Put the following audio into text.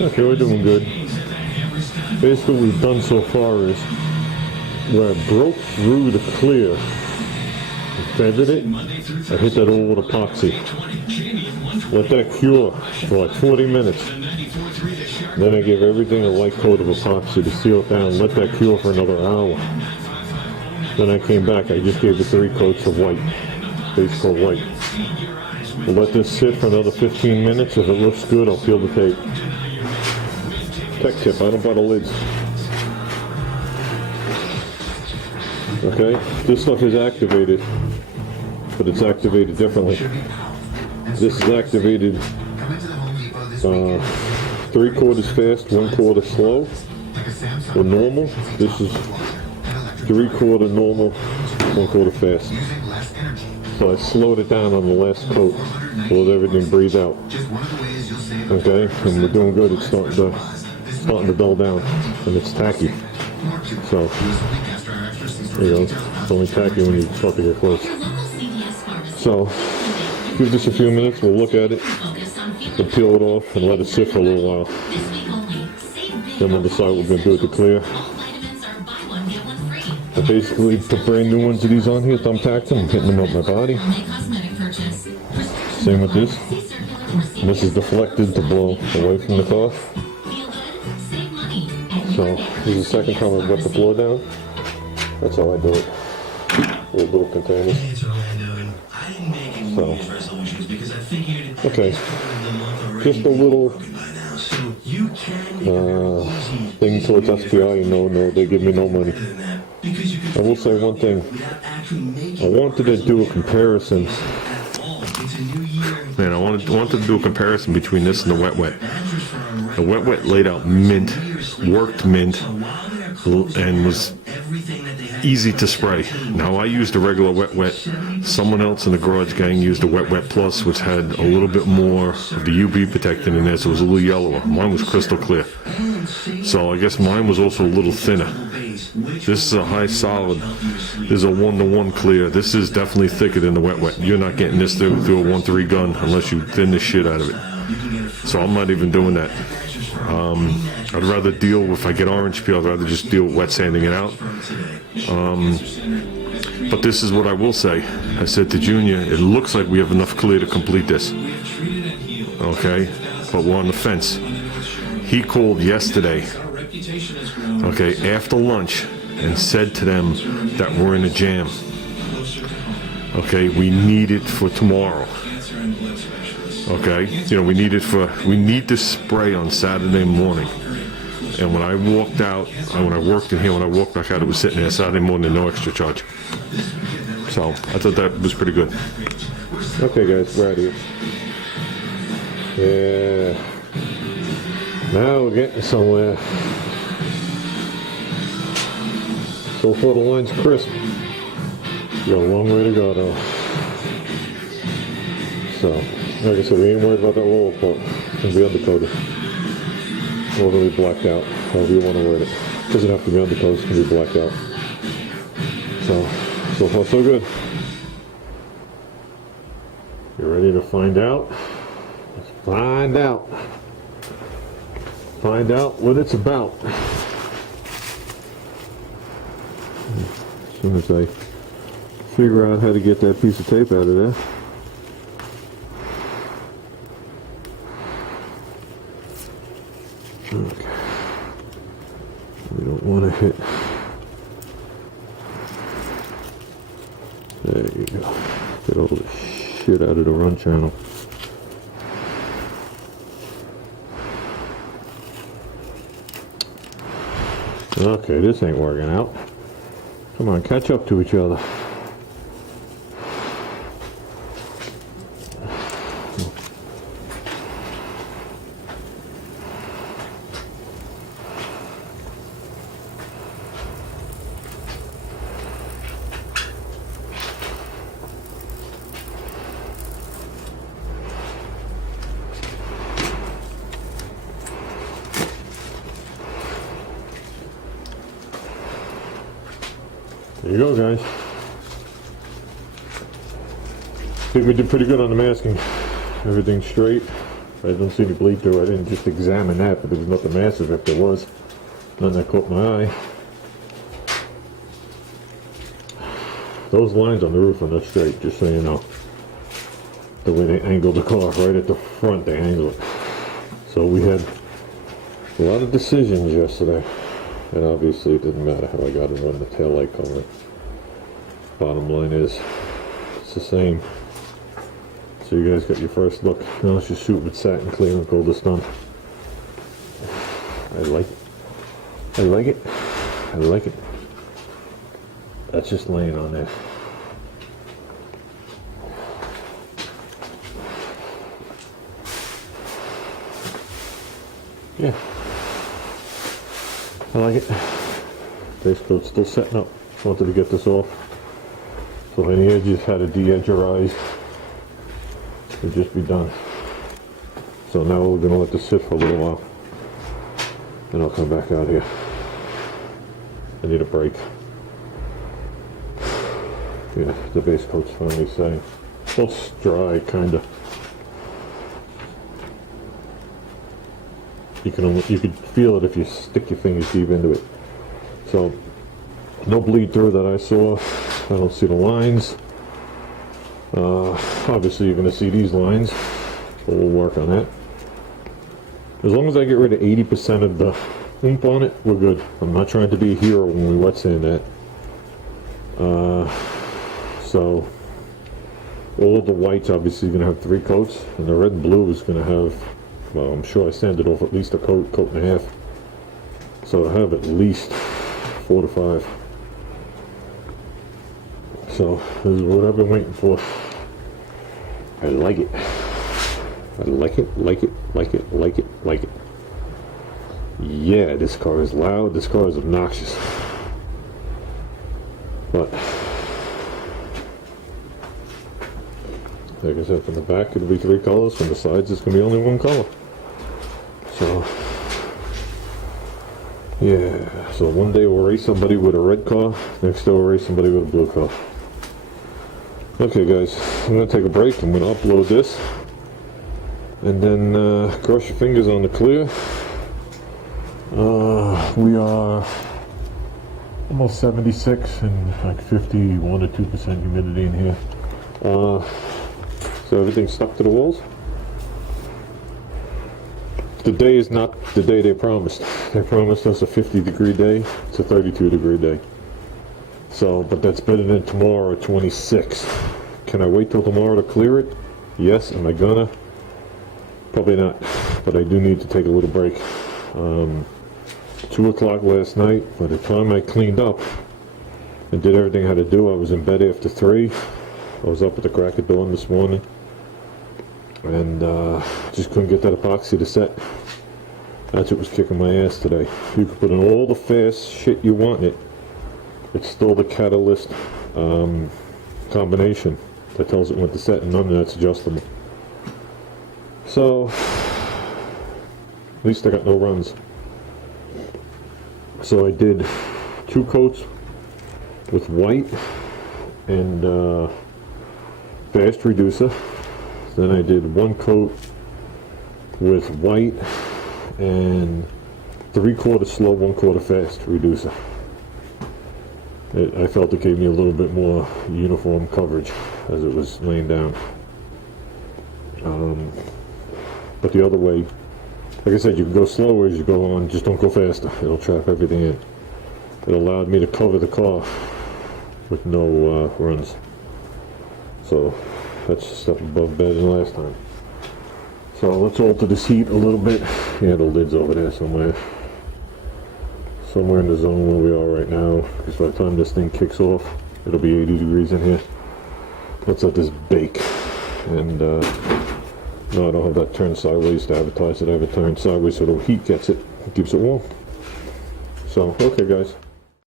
Okay, we're doing good. Basically what we've done so far is where I broke through the clear, feathered it, I hit that old epoxy. Let that cure for like 40 minutes. Then I gave everything a light coat of epoxy to seal it down, let that cure for another hour. Then I came back, I just gave it 3 coats of white, base coat white. We'll let this sit for another 15 minutes. If it looks good, I'll peel the tape. Tech tip, I don't buy the lids. Okay, this stuff is activated, but it's activated differently. This is activated 3/4 fast, 1/4 slow, or normal. This is 3/4 normal, 1/4 fast. So I slowed it down on the last coat to let everything breathe out. Okay, and we're doing good. It's starting to dull down, and it's tacky. So, you know, it's only tacky when you start to get close. So, give this a few minutes. We'll look at it, we'll peel it off, and let it sit for a little while. Then we'll decide what we're going to do with the clear. I basically put brand new ones of these on here, thumbtacked them, I'm hitting them up my body. Same with this. And this is deflected to blow away from the car. So this is the second time I've got the floor down. That's how I do it. Little containers. So, okay. Just a little thing towards SPI. No, they give me no money. I will say one thing. I wanted to do a comparison. Man, I wanted to do a comparison between this and the Wet Wet. The Wet Wet laid out mint, worked mint, and was easy to spray. Now I used a regular Wet Wet. Someone else in the garage gang used a Wet Wet Plus, which had a little bit more of the UV protectant in there, so it was a little yellower. Mine was crystal clear. So I guess mine was also a little thinner. This is a high solid. This is a 1-to-1 clear. This is definitely thicker than the Wet Wet. You're not getting this through a 1-3 gun unless you thin the shit out of it. So I'm not even doing that. I'd rather deal with, if I get orange peel, I'd rather just deal with wet sanding it out. But this is what I will say. I said to Junior, it looks like we have enough clear to complete this. Okay? But we're on the fence. He called yesterday, okay, after lunch, and said to them that we're in a jam. Okay, we need it for tomorrow. Okay, you know, we need this spray on Saturday morning. And when I walked out, when I worked in here, when I walked back out, it was sitting there Saturday morning, no extra charge. So I thought that was pretty good. Okay, guys, we're out of here. Yeah. Now we're getting somewhere. So far the line's crisp. We got a long way to go though. So, like I said, we ain't worried about that lower part. It's going to be undercoated. Or it'll be blacked out. However you want to word it. It doesn't have to be undercoated, it can be blacked out. So far so good. You ready to find out? Let's find out. Find out what it's about. As soon as I figure out how to get that piece of tape out of there. Okay. We don't want to hit. There you go. Get all the shit out of the run channel. Okay, this ain't working out. Come on, catch up to each other. There you go, guys. I think we did pretty good on the masking. Everything's straight. I don't see any bleed through. I didn't just examine that, but there was nothing massive. If there was, none that caught my eye. Those lines on the roof are not straight, just so you know. The way they angled the car, right at the front, they angled it. So we had a lot of decisions yesterday. And obviously it didn't matter how I got it on the taillight cover. Bottom line is, it's the same. So you guys got your first look. Now let's just shoot with satin clear and gold done. I like it. I like it. I like it. That's just laying on there. Yeah. I like it. Base coat's still setting up. Wanted to get this off. So any edges had to de-edgerize. It'll just be done. So now we're going to let this sit for a little while. And I'll come back out here. I need a break. Yeah, the base coat's finally setting. Well, it's dry, kind of. You can feel it if you stick your fingers deep into it. So, no bleed through that I saw. I don't see the lines. Obviously you're going to see these lines, but we'll work on that. As long as I get rid of 80% of the oomph on it, we're good. I'm not trying to be a hero when we wet sand that. So, all of the whites obviously going to have 3 coats, and the red and blue is going to have, well, I'm sure I sanded off at least a coat, coat and a half. So I have at least 4 to 5. So this is what I've been waiting for. I like it. I like it, like it, like it, like it, like it. Yeah, this car is loud. This car is obnoxious. But like I said, from the back it'll be 3 colors. From the sides it's going to be only 1 color. So yeah, so one day we'll race somebody with a red car, next day we'll race somebody with a blue car. Okay guys, I'm going to take a break. I'm going to upload this. And then cross your fingers on the clear. We are almost 76 and like 51 to 2% humidity in here. So everything's stuck to the walls. The day is not the day they promised. They promised us a 50-degree day. It's a 32-degree day. So, but that's better than tomorrow at 26. Can I wait till tomorrow to clear it? Yes. Am I gonna? Probably not. But I do need to take a little break. 2 o'clock last night. By the time I cleaned up and did everything I had to do, I was in bed after 3. I was up at the crack of dawn this morning. And just couldn't get that epoxy to set. That's what was kicking my ass today. You can put in all the fast shit you want in it. It's still the catalyst combination that tells it when to set, and none of that's adjustable. So at least I got no runs. So I did 2 coats with white and fast reducer. Then I did 1 coat with white and 3/4 slow, 1/4 fast reducer. I felt it gave me a little bit more uniform coverage as it was laying down. But the other way, like I said, you can go slower as you go on, just don't go faster. It'll trap everything in. It allowed me to cover the car with no runs. So that's a step above better than last time. So let's alter this heat a little bit. Yeah, the lid's over there somewhere. Somewhere in the zone where we are right now. Because by the time this thing kicks off, it'll be 80 degrees in here. Let's let this bake. And no, I don't have that turned sideways to advertise it. I have it turned sideways so the heat gets it. It keeps it warm. So, okay guys.